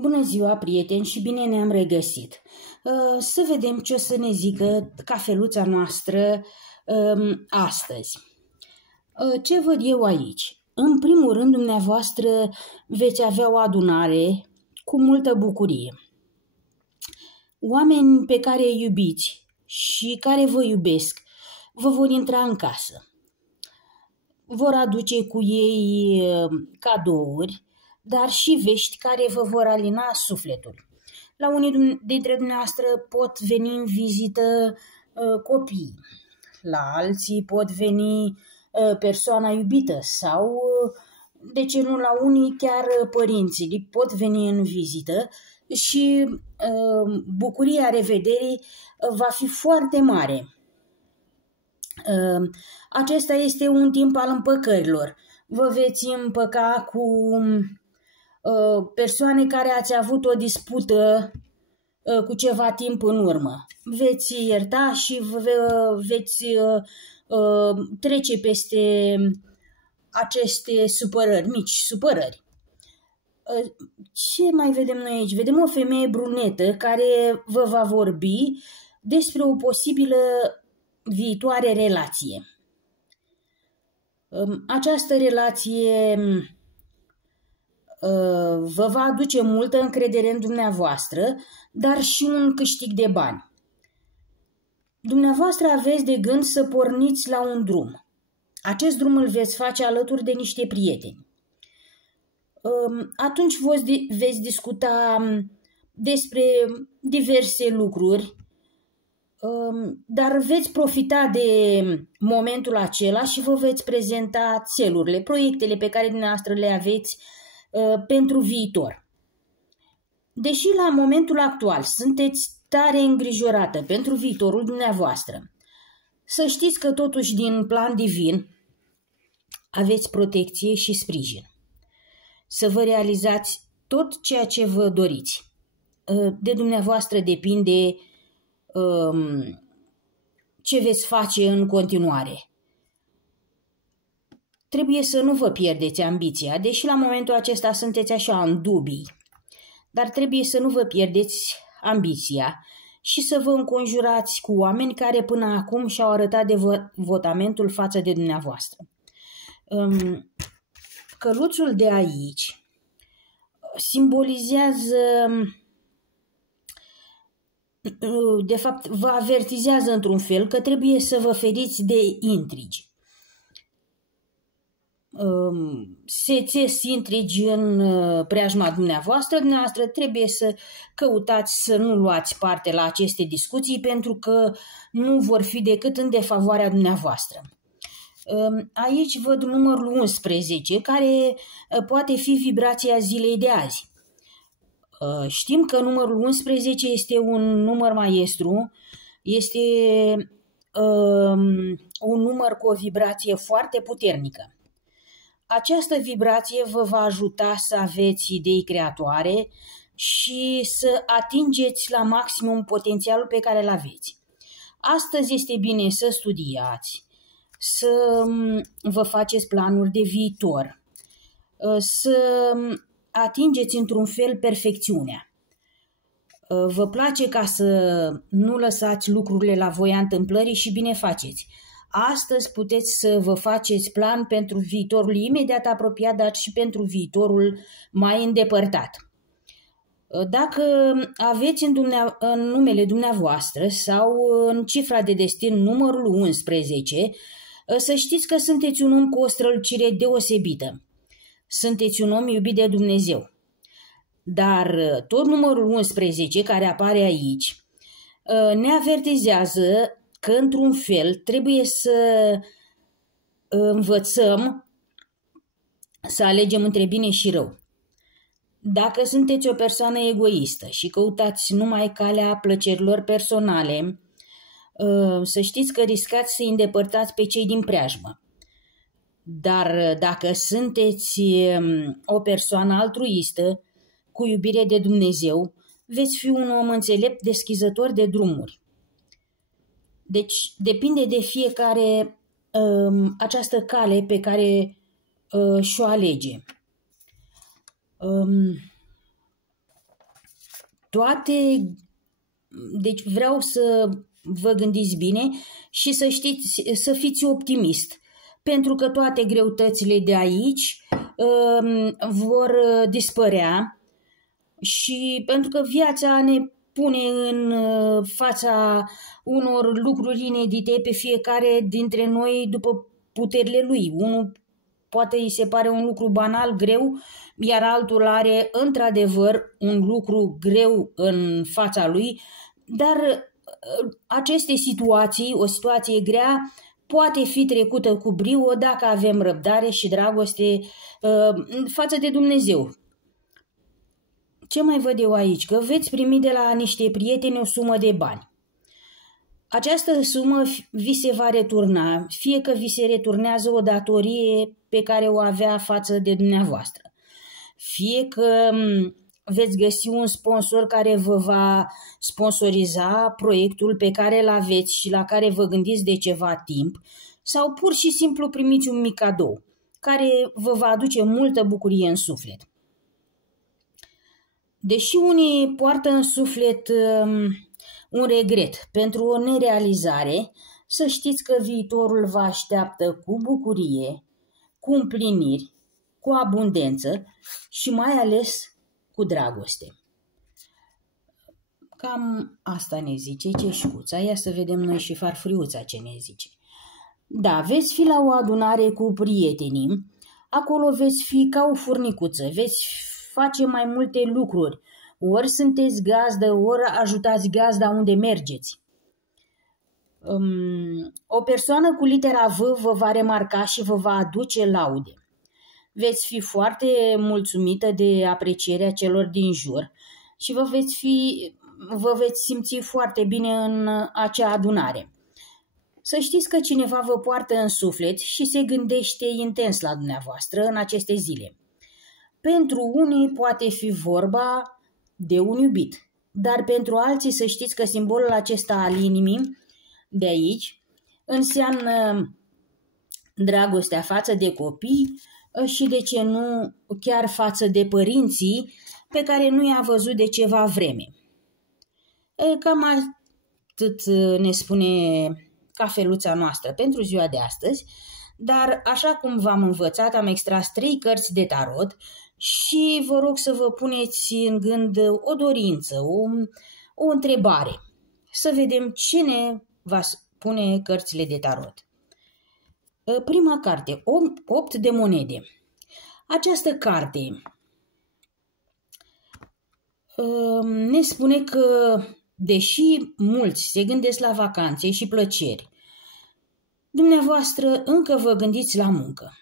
Bună ziua, prieteni, și bine ne-am regăsit. Să vedem ce o să ne zică cafeluța noastră astăzi. Ce văd eu aici? În primul rând, dumneavoastră veți avea o adunare cu multă bucurie. Oameni pe care îi iubiți și care vă iubesc vă vor intra în casă. Vor aduce cu ei cadouri, dar și vești care vă vor alina sufletul. La unii dintre dumneavoastră pot veni în vizită copii, la alții pot veni persoana iubită sau, de ce nu, la unii chiar părinții pot veni în vizită și bucuria revederii va fi foarte mare. Acesta este un timp al împăcărilor. Vă veți împăca cu persoane care ați avut o dispută cu ceva timp în urmă. Veți ierta și veți trece peste aceste supărări, mici supărări. Ce mai vedem noi aici? Vedem o femeie brunetă care vă va vorbi despre o posibilă viitoare relație. Această relație vă va aduce multă încredere în dumneavoastră, dar și un câștig de bani. Dumneavoastră aveți de gând să porniți la un drum. Acest drum îl veți face alături de niște prieteni. Atunci veți discuta despre diverse lucruri, dar veți profita de momentul acela și vă veți prezenta țelurile, proiectele pe care dumneavoastră le aveți pentru viitor. Deși la momentul actual sunteți tare îngrijorată pentru viitorul dumneavoastră, să știți că totuși din plan divin aveți protecție și sprijin. Să vă realizați tot ceea ce vă doriți. De dumneavoastră depinde ce veți face în continuare. Trebuie să nu vă pierdeți ambiția, deși la momentul acesta sunteți așa în dubii, dar trebuie să nu vă pierdeți ambiția și să vă înconjurați cu oameni care până acum și-au arătat devotamentul față de dumneavoastră. Căluțul de aici simbolizează, de fapt vă avertizează într-un fel că trebuie să vă feriți de intrigi. Se țes intrigi în preajma dumneavoastră trebuie să căutați să nu luați parte la aceste discuții pentru că nu vor fi decât în defavoarea dumneavoastră. Aici văd numărul 11, care poate fi vibrația zilei de azi. Știm că numărul 11 este un număr maestru, este un număr cu o vibrație foarte puternică. Această vibrație vă va ajuta să aveți idei creatoare și să atingeți la maximum potențialul pe care îl aveți. Astăzi este bine să studiați, să vă faceți planuri de viitor, să atingeți într-un fel perfecțiunea. Vă place ca să nu lăsați lucrurile la voia întâmplării și bine faceți. Astăzi puteți să vă faceți plan pentru viitorul imediat apropiat, dar și pentru viitorul mai îndepărtat. Dacă aveți în numele dumneavoastră sau în cifra de destin numărul 11, să știți că sunteți un om cu o strălucire deosebită. Sunteți un om iubit de Dumnezeu. Dar tot numărul 11 care apare aici ne avertizează că, într-un fel, trebuie să învățăm să alegem între bine și rău. Dacă sunteți o persoană egoistă și căutați numai calea plăcerilor personale, să știți că riscați să îi îndepărtați pe cei din preajmă. Dar dacă sunteți o persoană altruistă, cu iubire de Dumnezeu, veți fi un om înțelept, deschizător de drumuri. Deci depinde de fiecare această cale pe care și-o alege. deci vreau să vă gândiți bine și să știți, să fiți optimist, pentru că toate greutățile de aici vor dispărea și pentru că viața ne pune în fața unor lucruri inedite pe fiecare dintre noi după puterile lui. Unul poate îi se pare un lucru banal, greu, iar altul are într-adevăr un lucru greu în fața lui, dar aceste situații, o situație grea, poate fi trecută cu brio dacă avem răbdare și dragoste față de Dumnezeu. Ce mai văd eu aici? Că veți primi de la niște prieteni o sumă de bani. Această sumă vi se va returna, fie că vi se returnează o datorie pe care o avea față de dumneavoastră, fie că veți găsi un sponsor care vă va sponsoriza proiectul pe care îl aveți și la care vă gândiți de ceva timp, sau pur și simplu primiți un mic cadou care vă va aduce multă bucurie în suflet. Deși unii poartă în suflet un regret pentru o nerealizare, să știți că viitorul vă așteaptă cu bucurie, cu împliniri, cu abundență și mai ales cu dragoste. Cam asta ne zice ceșcuța. Ia să vedem noi și farfuriuța ce ne zice. Da, veți fi la o adunare cu prietenii, acolo veți fi ca o furnicuță, veți face mai multe lucruri, ori sunteți gazdă, ori ajutați gazda unde mergeți. O persoană cu litera V vă va remarca și vă va aduce laude. Veți fi foarte mulțumită de aprecierea celor din jur și vă veți simți foarte bine în acea adunare. Să știți că cineva vă poartă în suflet și se gândește intens la dumneavoastră în aceste zile. Pentru unii poate fi vorba de un iubit, dar pentru alții să știți că simbolul acesta al inimii de aici înseamnă dragostea față de copii și, de ce nu, chiar față de părinții pe care nu i-a văzut de ceva vreme. Cam atât ne spune cafeluța noastră pentru ziua de astăzi, dar așa cum v-am învățat, am extras 3 cărți de tarot și vă rog să vă puneți în gând o dorință, o întrebare. Să vedem ce ne va spune cărțile de tarot. Prima carte, 8 de monede. Această carte ne spune că, deși mulți se gândesc la vacanțe și plăceri, dumneavoastră încă vă gândiți la muncă.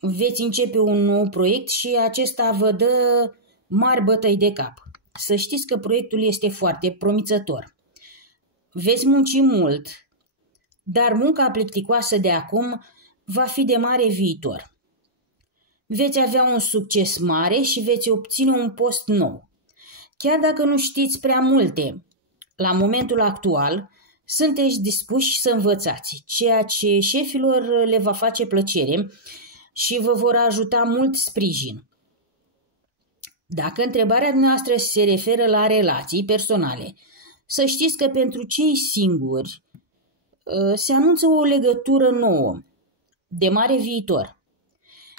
Veți începe un nou proiect și acesta vă dă mari bătăi de cap. Să știți că proiectul este foarte promițător. Veți munci mult, dar munca plicticoasă de acum va fi de mare viitor. Veți avea un succes mare și veți obține un post nou. Chiar dacă nu știți prea multe, la momentul actual, sunteți dispuși să învățați, ceea ce șefilor le va face plăcere și vă vor ajuta mult sprijin. Dacă întrebarea noastră se referă la relații personale, să știți că pentru cei singuri se anunță o legătură nouă, de mare viitor.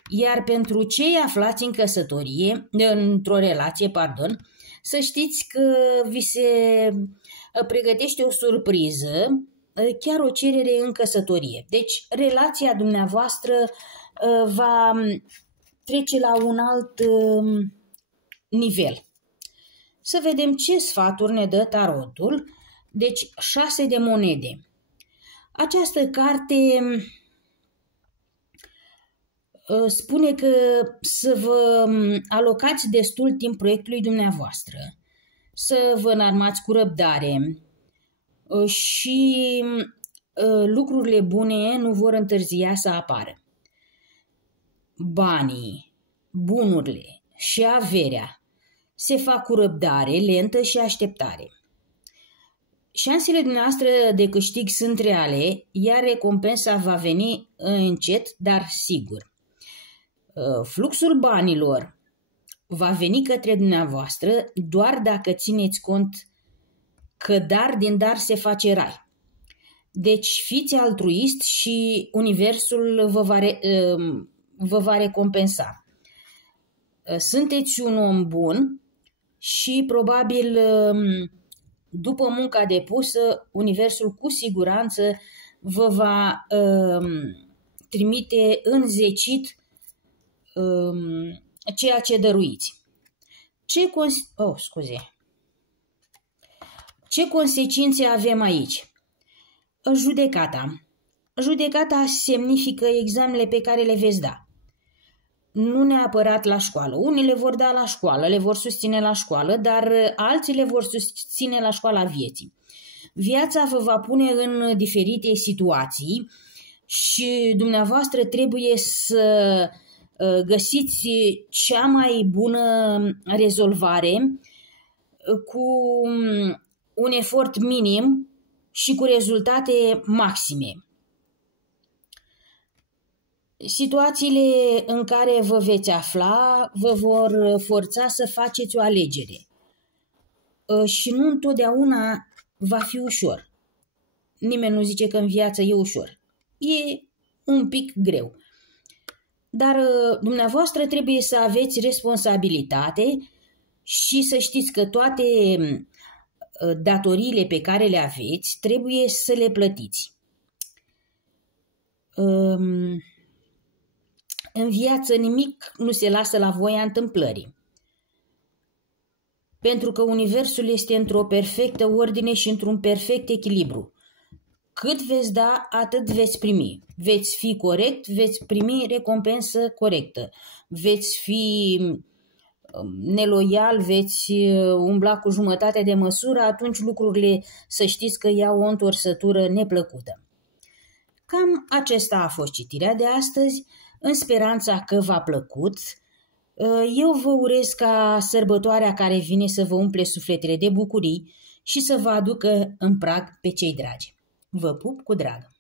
Iar pentru cei aflați în căsătorie, într-o relație, să știți că vi se pregătește o surpriză, chiar o cerere în căsătorie. Deci relația dumneavoastră va trece la un alt nivel. Să vedem ce sfaturi ne dă tarotul. Deci 6 de monede. Această carte spune că să vă alocați destul timp proiectului dumneavoastră, să vă înarmați cu răbdare și lucrurile bune nu vor întârzia să apară. Banii, bunurile și averea se fac cu răbdare lentă și așteptare. Șansele dumneavoastră de câștig sunt reale, iar recompensa va veni încet, dar sigur. Fluxul banilor va veni către dumneavoastră doar dacă țineți cont că dar din dar se face rai. Deci fiți altruist și universul vă va recompensa. Sunteți un om bun și probabil după munca depusă, universul cu siguranță vă va trimite înzecit ceea ce dăruiți. Ce consecințe avem aici? Judecata. Judecata semnifică examenele pe care le veți da. Nu neapărat la școală. Unii le vor da la școală, le vor susține la școală, dar alții le vor susține la școala vieții. Viața vă va pune în diferite situații și dumneavoastră trebuie să găsiți cea mai bună rezolvare cu un efort minim și cu rezultate maxime. Situațiile în care vă veți afla vă vor forța să faceți o alegere. Și nu întotdeauna va fi ușor. Nimeni nu zice că în viață e ușor. E un pic greu. Dar dumneavoastră trebuie să aveți responsabilitate și să știți că toate datoriile pe care le aveți trebuie să le plătiți. În viață nimic nu se lasă la voia întâmplării. Pentru că universul este într-o perfectă ordine și într-un perfect echilibru. Cât veți da, atât veți primi. Veți fi corect, veți primi recompensă corectă. Veți fi neloial, veți umbla cu jumătate de măsură, atunci lucrurile să știți că iau o întorsătură neplăcută. Cam acesta a fost citirea de astăzi, în speranța că v-a plăcut. Eu vă urez ca sărbătoarea care vine să vă umple sufletele de bucurii și să vă aducă în prag pe cei dragi. Vă pup cu drag!